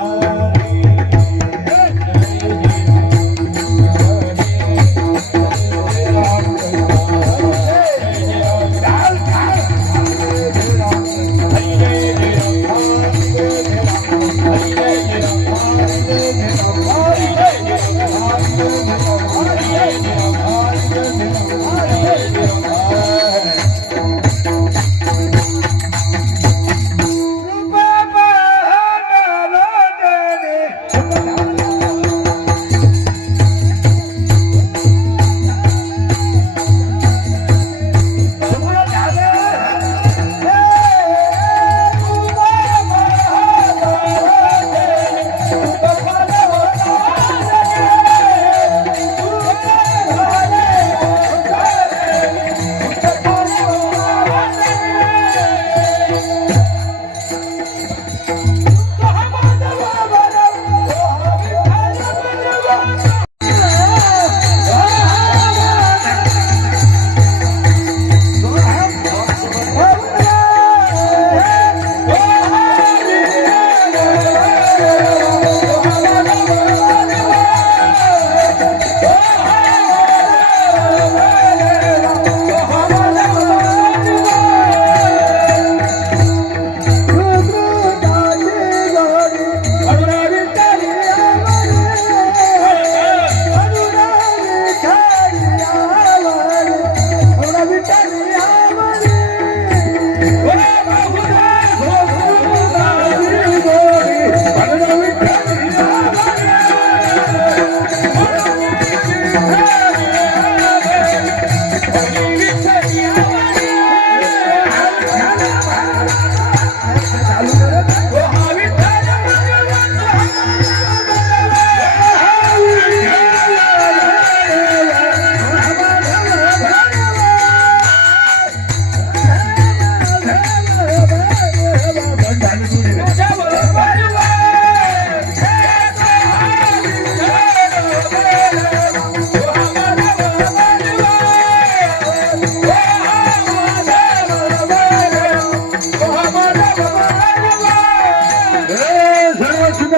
Hare Hare